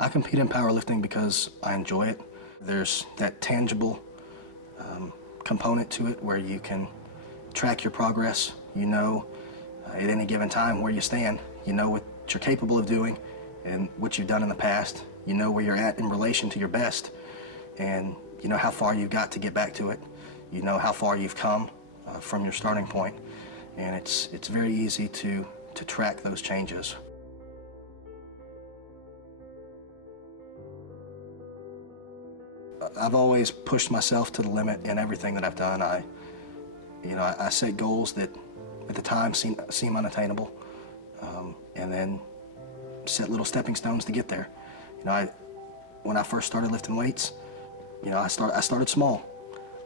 I compete in powerlifting because I enjoy it. There's that tangible component to it where you can track your progress. You know at any given time where you stand. You know what you're capable of doing and what you've done in the past. You know where you're at in relation to your best, and you know how far you've got to get back to it. You know how far you've come from your starting point, and it's very easy to track those changes. I've always pushed myself to the limit in everything that I've done. I set goals that at the time seem unattainable, and then set little stepping stones to get there. When I first started lifting weights, I started small.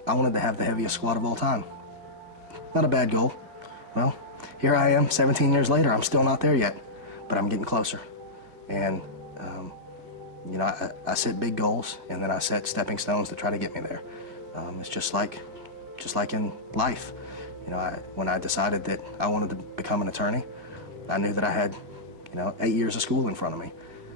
I wanted to have the heaviest squat of all time. Not a bad goal. Well, here I am 17 years later. I'm still not there yet, but I'm getting closer. And I set big goals, and then I set stepping stones to try to get me there. It's just like in life. When I decided that I wanted to become an attorney, I knew that I had 8 years of school in front of me.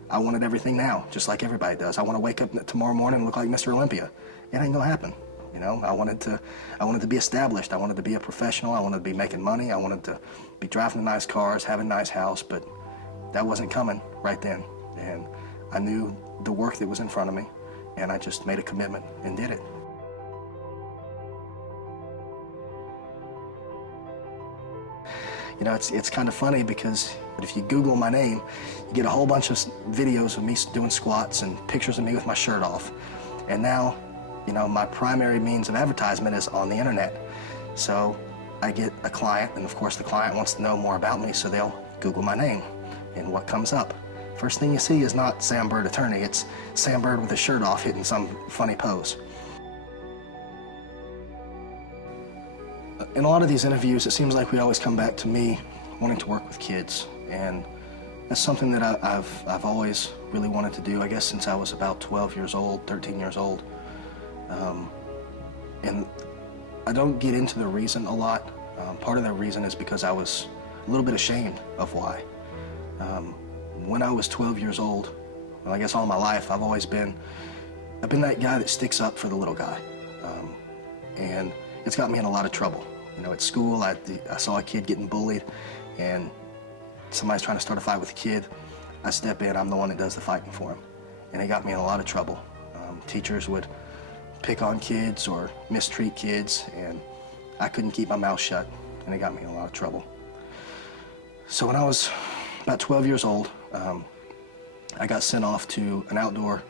I wanted everything now, just like everybody does. I want to wake up tomorrow morning and look like Mr. Olympia. It ain't gonna happen. I wanted to be established. I wanted to be a professional. I wanted to be making money. I wanted to be driving nice cars, having a nice house, but that wasn't coming right then. And I knew the work that was in front of me, and I just made a commitment and did it. It's kind of funny because if you Google my name, you get a whole bunch of videos of me doing squats and pictures of me with my shirt off. And now, my primary means of advertisement is on the internet. So I get a client, and of course the client wants to know more about me, so they'll Google my name. And what comes up? First thing you see is not Sam Byrd attorney, it's Sam Byrd with his shirt off hitting some funny pose. In a lot of these interviews, it seems like we always come back to me wanting to work with kids, and that's something that I've always really wanted to do, I guess since I was about 12 years old, 13 years old. And I don't get into the reason a lot. Part of the reason is because I was a little bit ashamed of why. When I was 12 years old, well, I guess all my life, I've been that guy that sticks up for the little guy. And it's got me in a lot of trouble. At school, I saw a kid getting bullied, and somebody's trying to start a fight with a kid. I step in, I'm the one that does the fighting for him. And it got me in a lot of trouble. Teachers would pick on kids or mistreat kids, and I couldn't keep my mouth shut, and it got me in a lot of trouble. So when I was about 12 years old, I got sent off to an outdoor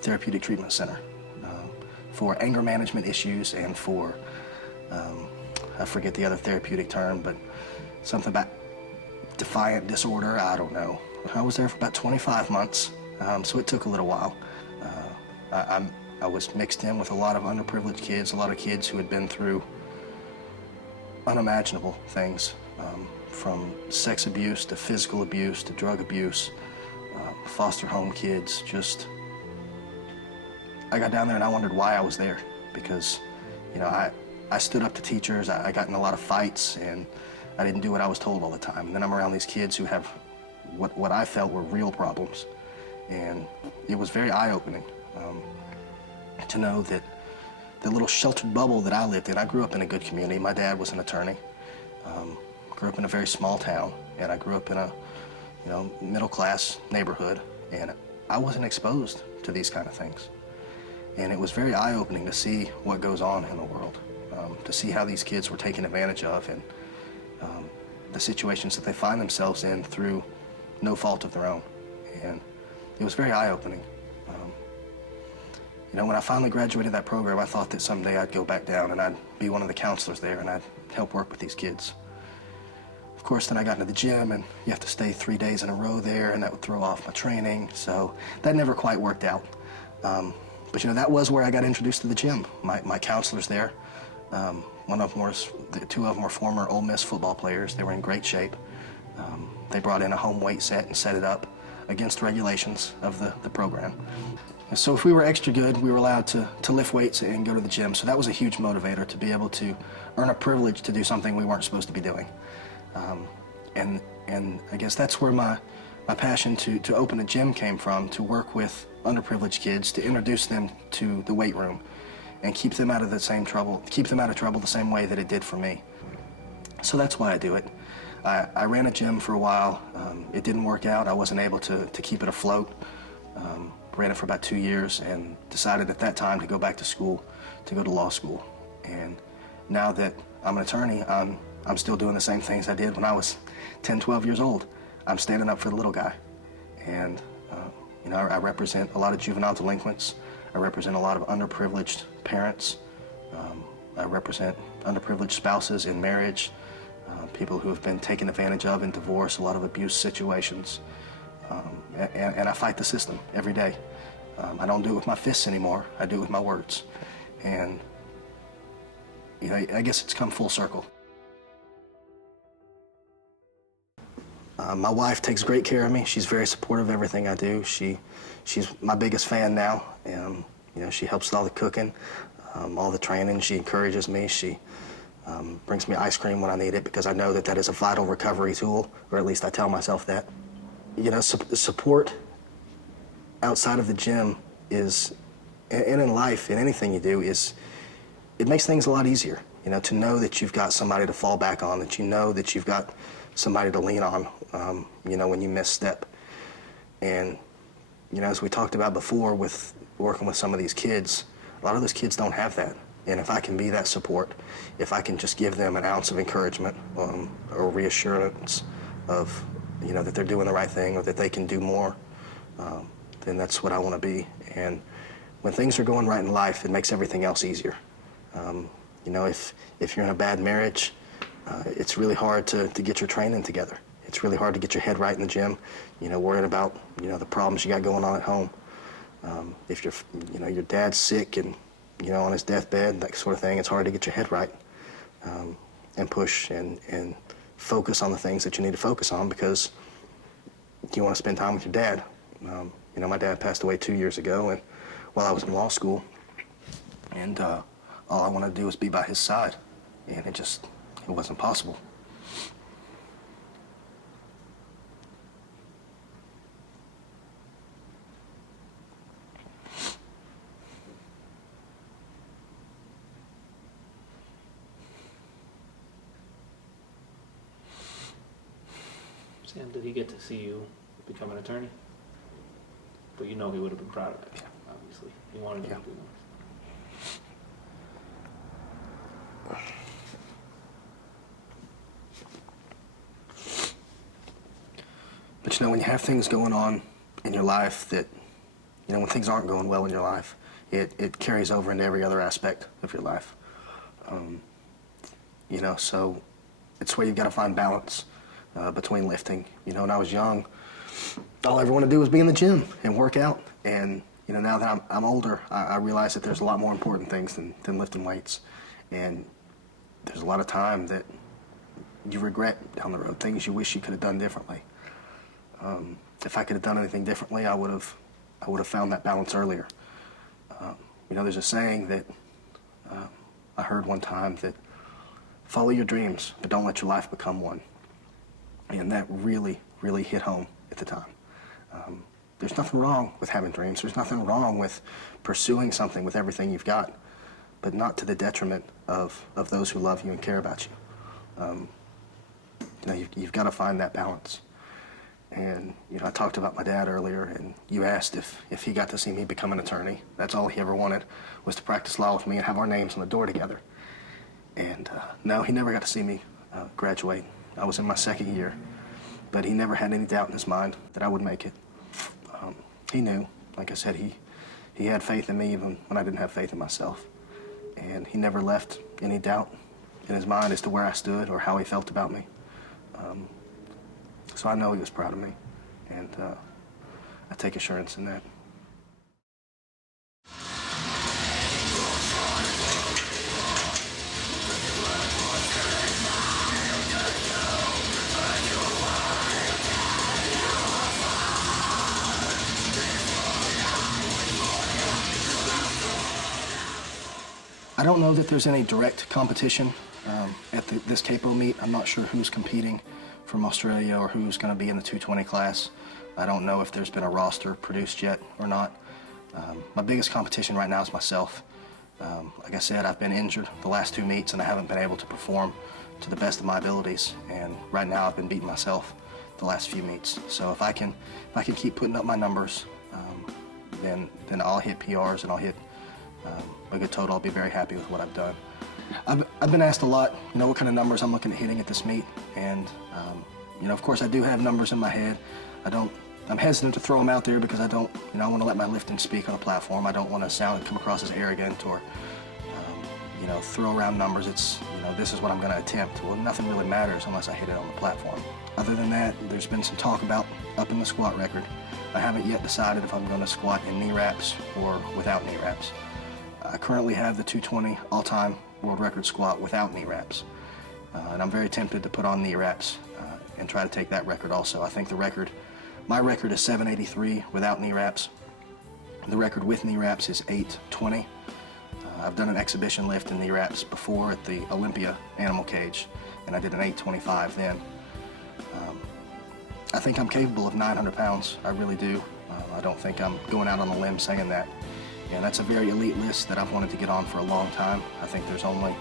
therapeutic treatment center for anger management issues and for, I forget the other therapeutic term, but something about defiant disorder, I don't know. I was there for about 25 months, so it took a little while. I was mixed in with a lot of underprivileged kids, a lot of kids who had been through unimaginable things, from sex abuse to physical abuse to drug abuse, foster home kids. I got down there and I wondered why I was there, because I stood up to teachers, I got in a lot of fights, and I didn't do what I was told all the time. And then I'm around these kids who have what I felt were real problems, and it was very eye-opening to know that the little sheltered bubble that I lived in. I grew up in a good community. My dad was an attorney. Grew up in a very small town, and I grew up in a middle-class neighborhood, and I wasn't exposed to these kind of things. And it was very eye-opening to see what goes on in the world, to see how these kids were taken advantage of, and the situations that they find themselves in through no fault of their own. And it was very eye-opening. When I finally graduated that program, I thought that someday I'd go back down and I'd be one of the counselors there and I'd help work with these kids. Of course, then I got into the gym, and you have to stay 3 days in a row there, and that would throw off my training, so that never quite worked out. But that was where I got introduced to the gym. My counselors there, two of them were former Ole Miss football players. They were in great shape. They brought in a home weight set and set it up against the regulations of the program. So if we were extra good, we were allowed to lift weights and go to the gym. So that was a huge motivator, to be able to earn a privilege to do something we weren't supposed to be doing. And I guess that's where my my passion to open a gym came from, to work with underprivileged kids, to introduce them to the weight room and keep them out of trouble the same way that it did for me. So that's why I do it. I ran a gym for a while. It didn't work out. I wasn't able to keep it afloat. Ran it for about 2 years and decided at that time to go back to school, to go to law school. And now that I'm an attorney, I'm still doing the same things I did when I was 10, 12 years old. I'm standing up for the little guy. And you know, I represent a lot of juvenile delinquents. I represent a lot of underprivileged parents. I represent underprivileged spouses in marriage, people who have been taken advantage of in divorce, a lot of abuse situations. And I fight the system every day. I don't do it with my fists anymore. I do it with my words. And you know, I guess it's come full circle. My wife takes great care of me. She's very supportive of everything I do. She's my biggest fan now. You know, she helps with all the cooking, all the training. She encourages me. She brings me ice cream when I need it, because I know that that is a vital recovery tool, or at least I tell myself that. You know, support outside of the gym is, and in life, in anything you do, it makes things a lot easier. You know, to know that you've got somebody to fall back on, that you know that you've got somebody to lean on, you know, when you misstep. And, you know, as we talked about before with working with some of these kids, a lot of those kids don't have that. And if I can be that support, if I can just give them an ounce of encouragement or reassurance of, you know, that they're doing the right thing or that they can do more, then that's what I want to be. And when things are going right in life, it makes everything else easier. You know, if you're in a bad marriage, it's really hard to get your training together. It's really hard to get your head right in the gym, you know, worrying about, you know, the problems you got going on at home. If you know, your dad's sick and, you know, on his deathbed, that sort of thing, it's hard to get your head right and push and focus on the things that you need to focus on, because you want to spend time with your dad. You know, my dad passed away 2 years ago, and while I was in law school, and all I wanted to do was be by his side, and it wasn't possible. Sam, did he get to see you become an attorney? But you know he would have been proud of it, obviously. He wanted you to do this. But you know, when you have things going on in your life that, you know, when things aren't going well in your life, it carries over into every other aspect of your life. You know, so it's where you've got to find balance between lifting. You know, when I was young, all I ever wanted to do was be in the gym and work out. And, you know, now that I'm older, I realize that there's a lot more important things than lifting weights. And there's a lot of time that you regret down the road, things you wish you could have done differently. If I could have done anything differently, I would have found that balance earlier. You know, there's a saying that I heard one time, that follow your dreams, but don't let your life become one. And that really, really hit home at the time. There's nothing wrong with having dreams. There's nothing wrong with pursuing something with everything you've got, but not to the detriment of those who love you and care about you. You know, you've got to find that balance. And, you know, I talked about my dad earlier, and you asked if he got to see me become an attorney. That's all he ever wanted, was to practice law with me and have our names on the door together. And no, he never got to see me graduate. I was in my second year, but he never had any doubt in his mind that I would make it. He knew, like I said, he had faith in me even when I didn't have faith in myself. And he never left any doubt in his mind as to where I stood or how he felt about me. So I know he was proud of me, and I take assurance in that. I don't know that there's any direct competition at this CAPO meet. I'm not sure who's competing from Australia or who's going to be in the 220 class. I don't know if there's been a roster produced yet or not. My biggest competition right now is myself. Like I said, I've been injured the last 2 meets and I haven't been able to perform to the best of my abilities. And right now I've been beating myself the last few meets. So if I can keep putting up my numbers, then I'll hit PRs and I'll hit a good total. I'll be very happy with what I've done. I've been asked a lot, what kind of numbers I'm looking at hitting at this meet. And, of course I do have numbers in my head. I'm hesitant to throw them out there because I want to let my lifting speak on a platform. I don't want to come across as arrogant or, throw around numbers. It's, this is what I'm going to attempt. Well, nothing really matters unless I hit it on the platform. Other than that, there's been some talk about upping the squat record. I haven't yet decided if I'm going to squat in knee wraps or without knee wraps. I currently have the 220 all-time world record squat without knee wraps. And I'm very tempted to put on knee wraps and try to take that record also. I think my record is 783 without knee wraps. The record with knee wraps is 820. I've done an exhibition lift in knee wraps before at the Olympia animal cage, and I did an 825 then. I think I'm capable of 900 pounds. I really do. I don't think I'm going out on a limb saying that. And that's a very elite list that I've wanted to get on for a long time. I think there's only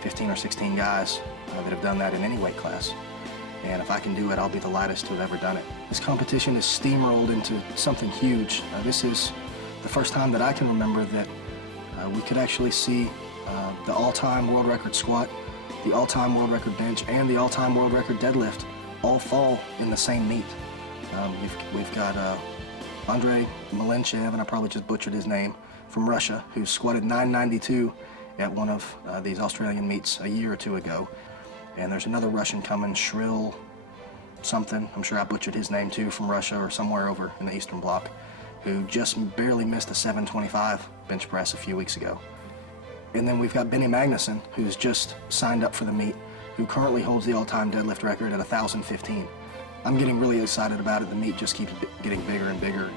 15 or 16 guys that have done that in any weight class. And if I can do it, I'll be the lightest to have ever done it. This competition is steamrolled into something huge. This is the first time that I can remember that we could actually see the all-time world record squat, the all-time world record bench, and the all-time world record deadlift all fall in the same meet. We've got Andrei Malenchev, and I probably just butchered his name, from Russia, who squatted 992 at one of these Australian meets a year or two ago. And there's another Russian coming, Shrill something, I'm sure I butchered his name too, from Russia or somewhere over in the Eastern Bloc, who just barely missed a 725 bench press a few weeks ago. And then we've got Benny Magnuson, who's just signed up for the meet, who currently holds the all-time deadlift record at 1,015. I'm getting really excited about it. The meet just keeps getting bigger and bigger.